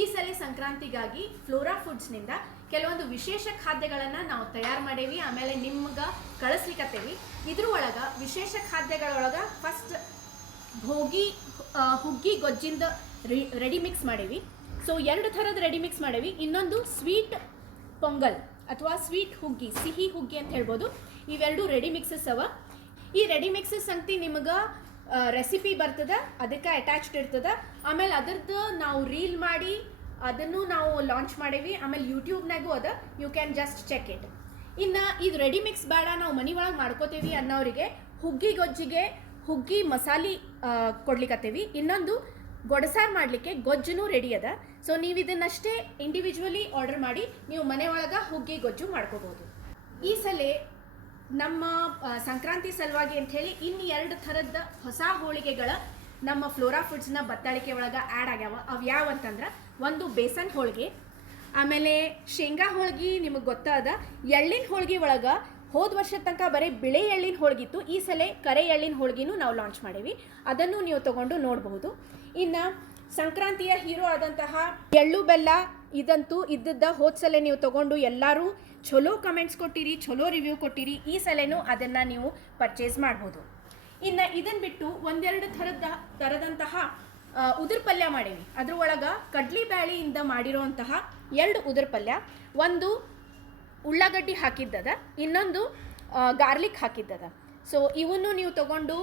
ಈ ಸಲ ಸಂಕ್ರಾಂತಿಗಾಗಿ ಫ್ಲೋರಾ ಫುಡ್ಸ್ನಿಂದ ಕೆಲವೊಂದು ವಿಶೇಷ ಖಾದ್ಯಗಳನ್ನು ನಾವು ತಯಾರು ಮಾಡೇವಿ. ಆಮೇಲೆ ನಿಮ್ಗೆ ಕಳಿಸ್ಲಿಕ್ಕತ್ತೇವಿ. ಇದ್ರ ಒಳಗೆ ವಿಶೇಷ ಖಾದ್ಯಗಳೊಳಗೆ ಫಸ್ಟ್ ಭೋಗಿ ಹುಗ್ಗಿ ಗೊಜ್ಜಿಂದ ರೆಡಿ ಮಿಕ್ಸ್ ಮಾಡೇವಿ. ಸೊ 2 ಥರದ ರೆಡಿ ಮಿಕ್ಸ್ ಮಾಡೇವಿ. ಇನ್ನೊಂದು ಸ್ವೀಟ್ ಪೊಂಗಲ್ ಅಥವಾ ಸ್ವೀಟ್ ಹುಗ್ಗಿ, ಸಿಹಿ ಹುಗ್ಗಿ ಅಂತ ಹೇಳ್ಬೋದು. ಇವೆರಡು ರೆಡಿ ಮಿಕ್ಸಸ್ ಅವ. ಈ ರೆಡಿ ಮಿಕ್ಸಸ್ ಅಂತಿ ನಿಮ್ಗೆ ರೆಸಿಪಿ ಬರ್ತದೆ, ಅದಕ್ಕೆ ಅಟ್ಯಾಚ್ಡ್ ಇರ್ತದೆ. ಆಮೇಲೆ ಅದ್ರದ್ದು ನಾವು ರೀಲ್ ಮಾಡಿ ಅದನ್ನು ನಾವು ಲಾಂಚ್ ಮಾಡೇವಿ. ಆಮೇಲೆ ಯೂಟ್ಯೂಬ್ನಾಗೂ ಅದ, you can just check it. ಇನ್ನು ಇದು ರೆಡಿ ಮಿಕ್ಸ್ ಬೇಡ, ನಾವು ಮನೆ ಒಳಗೆ ಮಾಡ್ಕೋತೀವಿ ಅನ್ನೋರಿಗೆ ಹುಗ್ಗಿ ಗೊಜ್ಜಿಗೆ ಹುಗ್ಗಿ ಮಸಾಲೆ ಕೊಡ್ಲಿಕ್ಕತ್ತೇವಿ. ಇನ್ನೊಂದು ಗೊಡಸಾರು ಮಾಡಲಿಕ್ಕೆ ಗೊಜ್ಜುನೂ ರೆಡಿ ಅದ. ಸೊ ನೀವು ಇದನ್ನಷ್ಟೇ ಇಂಡಿವಿಜುವಲಿ ಆರ್ಡರ್ ಮಾಡಿ ನೀವು ಮನೆ ಒಳಗೆ ಹುಗ್ಗಿ ಗೊಜ್ಜು ಮಾಡ್ಕೋಬೋದು. ಈ ಸಲ ನಮ್ಮ ಸಂಕ್ರಾಂತಿ ಸಲುವಾಗಿ ಅಂಥೇಳಿ ಇನ್ನು 2 ಥರದ ಹೊಸ ಹೋಳಿಗೆಗಳ ನಮ್ಮ ಫ್ಲೋರಾ ಫುಡ್ಸ್ನ ಬತ್ತಾಳಿಕೆ ಒಳಗೆ ಆ್ಯಡ್ ಆಗ್ಯಾವ. ಅವು ಯಾವ ಅಂತಂದ್ರೆ, ಒಂದು ಬೇಸನ್ ಹೋಳಿಗೆ, ಆಮೇಲೆ ಶೇಂಗಾ ಹೋಳ್ಗೆ. ನಿಮಗೆ ಗೊತ್ತಾದ ಎಳ್ಳಿನ ಹೋಳ್ಗೆ ಒಳಗೆ ಹೋದ ವರ್ಷದ ತನಕ ಬರೀ ಬಿಳೆ ಎಳ್ಳಿನ ಹೋಳ್ಗಿತ್ತು. ಈ ಸಲ ಕರೆ ಎಳ್ಳಿನ ಹೋಳ್ಗಿನೂ ನಾವು ಲಾಂಚ್ ಮಾಡೇವಿ. ಅದನ್ನು ನೀವು ತೊಗೊಂಡು ನೋಡಬಹುದು. ಇನ್ನು ಸಂಕ್ರಾಂತಿಯ ಹೀರೋ ಆದಂತಹ ಎಳ್ಳು ಬೆಲ್ಲ ಇದಂತೂ ಇದ್ದದ್ದ. ಹೋದ ಸಲ ನೀವು ತೊಗೊಂಡು ಎಲ್ಲರೂ ಚಲೋ ಕಮೆಂಟ್ಸ್ ಕೊಟ್ಟಿರಿ, ಚಲೋ ರಿವ್ಯೂ ಕೊಟ್ಟಿರಿ. ಈ ಸಲನೂ ಅದನ್ನು ನೀವು ಪರ್ಚೇಸ್ ಮಾಡ್ಬೋದು. ಇನ್ನು ಇದನ್ನು ಬಿಟ್ಟು 1-2 ಥರದಂತಹ ಉದುರು ಪಲ್ಯ ಮಾಡೇವಿ. ಅದ್ರ ಒಳಗೆ ಕಡ್ಲಿ ಬ್ಯಾಳಿಯಿಂದ ಮಾಡಿರೋಂತಹ 2 ಉದುರು ಪಲ್ಯ, ಒಂದು ಉಳ್ಳಾಗಡ್ಡಿ ಹಾಕಿದ್ದದ, ಇನ್ನೊಂದು ಗಾರ್ಲಿಕ್ ಹಾಕಿದ್ದದ. ಸೊ ಇವನ್ನು ನೀವು ತೊಗೊಂಡು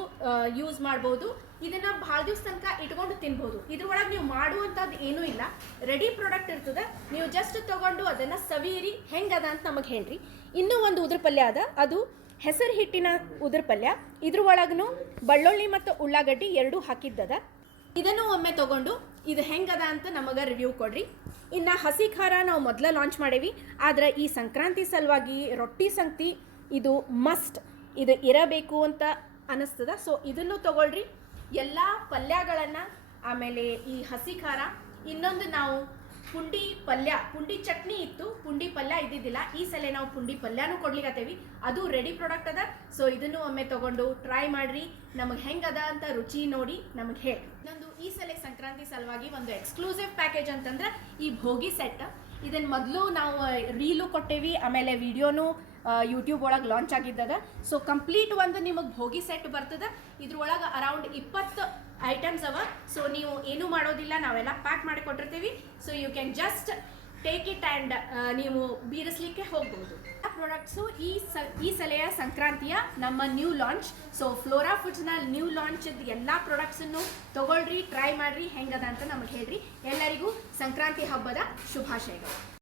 ಯೂಸ್ ಮಾಡ್ಬೋದು. ಇದನ್ನು ಭಾಳ ದಿವಸ ತನಕ ಇಟ್ಕೊಂಡು ತಿನ್ಬೋದು. ಇದ್ರೊಳಗೆ ನೀವು ಮಾಡುವಂಥದ್ದು ಏನೂ ಇಲ್ಲ, ರೆಡಿ ಪ್ರಾಡಕ್ಟ್ ಇರ್ತದೆ. ನೀವು ಜಸ್ಟ್ ತೊಗೊಂಡು ಅದನ್ನು ಸವಿಯಿರಿ, ಹೆಂಗದ ಅಂತ ನಮಗೆ ಹೇಳ್ರಿ. ಇನ್ನೂ ಒಂದು ಉದುರು ಪಲ್ಯ ಅದ, ಅದು ಹೆಸರು ಹಿಟ್ಟಿನ ಉದುರು ಪಲ್ಯ. ಇದ್ರೊಳಗೂ ಬೆಳ್ಳುಳ್ಳಿ ಮತ್ತು ಉಳ್ಳಾಗಡ್ಡಿ 2 ಹಾಕಿದ್ದದ. ಇದನ್ನು ಒಮ್ಮೆ ತೊಗೊಂಡು ಇದು ಹೆಂಗದ ಅಂತ ನಮಗೆ ರಿವ್ಯೂ ಕೊಡ್ರಿ. ಇನ್ನು ಹಸಿ ಖಾರ ನಾವು ಮೊದಲೇ ಲಾಂಚ್ ಮಾಡೇವಿ, ಆದರೆ ಈ ಸಂಕ್ರಾಂತಿ ಸಲುವಾಗಿ ರೊಟ್ಟಿ ಸಂಗತಿ ಇದು ಮಸ್ಟ್, ಇದು ಇರಬೇಕು ಅಂತ ಅನ್ನಿಸ್ತದ. ಸೊ ಇದನ್ನು ತೊಗೊಳ್ರಿ, ಎಲ್ಲ ಪಲ್ಯಗಳನ್ನು. ಆಮೇಲೆ ಈ ಹಸಿ ಖಾರ, ಇನ್ನೊಂದು ನಾವು ಪುಂಡಿ ಪಲ್ಯ, ಪುಂಡಿ ಚಟ್ನಿ ಇತ್ತು, ಪುಂಡಿ ಪಲ್ಯ ಇದ್ದಿದ್ದಿಲ್ಲ. ಈ ಸಲ ನಾವು ಪುಂಡಿ ಪಲ್ಯನೂ ಕೊಡ್ಲಿಕ್ಕತ್ತೇವಿ, ಅದು ರೆಡಿ ಪ್ರಾಡಕ್ಟ್ ಅದ. ಸೊ ಇದನ್ನು ಒಮ್ಮೆ ತೊಗೊಂಡು ಟ್ರೈ ಮಾಡಿರಿ, ನಮಗೆ ಹೆಂಗದ ಅಂತ ರುಚಿ ನೋಡಿ ನಮಗೆ ಹೇಳಿ. ಇನ್ನೊಂದು ಈ ಸಲ ಸಂಕ್ರಾಂತಿ ಸಲುವಾಗಿ ಒಂದು ಎಕ್ಸ್ಕ್ಲೂಸಿವ್ ಪ್ಯಾಕೇಜ್ ಅಂತಂದ್ರೆ ಈ ಭೋಗಿ ಸೆಟ್. ಇದನ್ನು ಮೊದಲು ನಾವು ರೀಲು ಕೊಟ್ಟೇವಿ, ಆಮೇಲೆ ವಿಡಿಯೋನು ಯೂಟ್ಯೂಬ್ ಒಳಗೆ ಲಾಂಚ್ ಆಗಿದ್ದದ. ಸೊ ಕಂಪ್ಲೀಟ್ ಒಂದು ನಿಮಗೆ ಭೋಗಿ ಸೆಟ್ ಬರ್ತದೆ. ಇದ್ರೊಳಗೆ ಅರೌಂಡ್ 20 ಐಟಮ್ಸ್ ಅವ. ಸೊ ನೀವು ಏನೂ ಮಾಡೋದಿಲ್ಲ, ನಾವೆಲ್ಲ ಪ್ಯಾಕ್ ಮಾಡಿ ಕೊಟ್ಟಿರ್ತೀವಿ. So you can just take it and ನೀವು ಬೀರಿಸ್ಲಿಕ್ಕೆ ಹೋಗ್ಬೋದು. ಆ ಪ್ರಾಡಕ್ಟ್ಸು ಈ ಸಲೆಯ ಸಂಕ್ರಾಂತಿಯ ನಮ್ಮ ನ್ಯೂ ಲಾಂಚ್. ಸೊ ಫ್ಲೋರಾ ಫುಡ್ಸ್ನ ನ್ಯೂ ಲಾಂಚ್ದು ಎಲ್ಲ ಪ್ರಾಡಕ್ಟ್ಸನ್ನು ತೊಗೊಳ್ರಿ, ಟ್ರೈ ಮಾಡಿರಿ, ಹೆಂಗದ ಅಂತ ನಮಗೆ ಹೇಳ್ರಿ. ಎಲ್ಲರಿಗೂ ಸಂಕ್ರಾಂತಿ ಹಬ್ಬದ ಶುಭಾಶಯಗಳು.